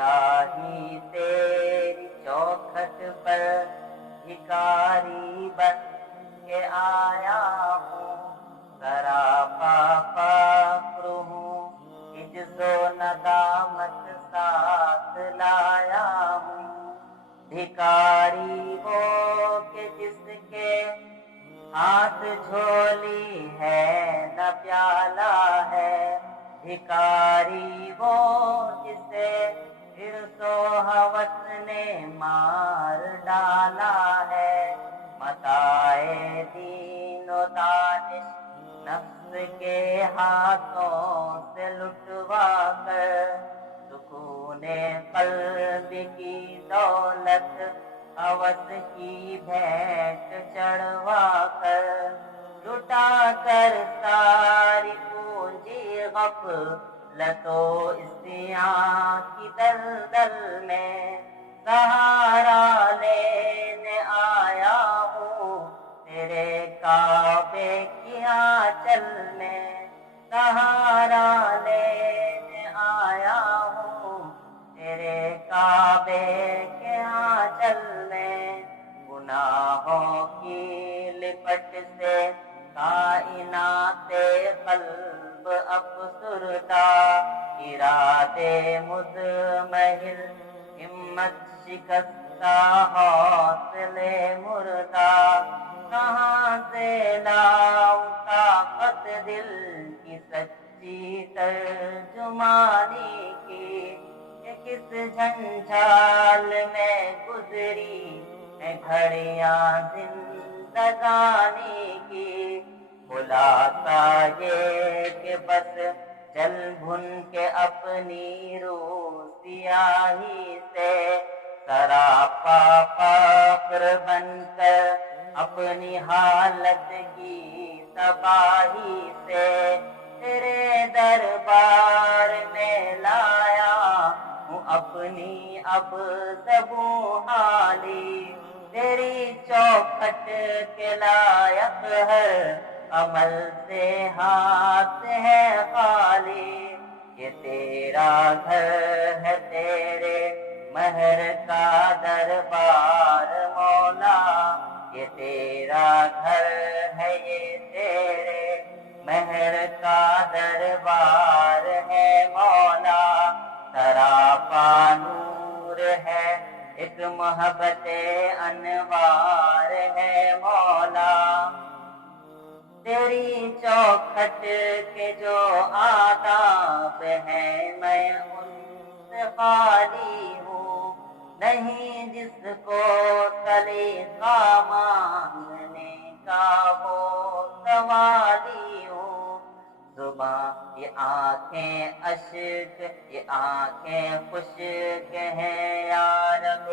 الہی تیری چوکھٹ پر بھکاری بن کے آیا ہوں، سراپا فقر ہوں، عجز و ندامت ساتھ لایا ہوں۔ بھکاری وہ کہ جس کے ہاتھ جھولی ہے نہ پیالہ ہے، بھکاری وہ جسے حرص و ہوس نے مار ڈالا ہے۔ متاع دین و دانش نفس کے ہاتھوں سے لٹوا کر، سکون قلب کی دولت ہوس کی بھینٹ چڑھوا کر، لٹا کر ساری پونجی غفلت و عصیاں کی دلدل میں، سہارا لینے آیا ہوں تیرے کعبے کی آنچل میں، سہارا لینے آیا ہوں تیرے کعبے کے آنچل میں۔ گناہوں کی لپٹ سے کائنات قلب افسردہ، ارادے مضمحل ہمت شکستہ حوصلے مردہ، کہاں سے لاؤں طاقت دل کی سچی ترجمانی کی، کہ کس جھنجھال میں گزری ہے گھڑیاں زندگانی کی۔ خلاصہ یہ کہ بس چل بھن کے اپنی روح سیاہی سے، سراپا فقر بن کر اپنی حالت کی تباہی سے، تیرے دربار میں لایا ہوں اپنی اب زبوں حالی، تیری چوکھٹ کے لائق ہر عمل سے ہاتھ ہے خالی۔ یہ تیرا گھر ہے تیرے مہر کا دربار مولا، یہ تیرا گھر ہے یہ تیرے مہر کا دربار ہے مولا۔ سراپا نور ہے ایک محبت انوار ہے مولا، تیری چوکھٹ کے جو آداب ہیں میں ان سے خالی ہوں، نہیں جس کو سلیقہ مانگنے کا وہ سوالی ہوں۔ زباں یہ آنکھیں اشک، یہ آنکھیں خشک ہیں یا رب،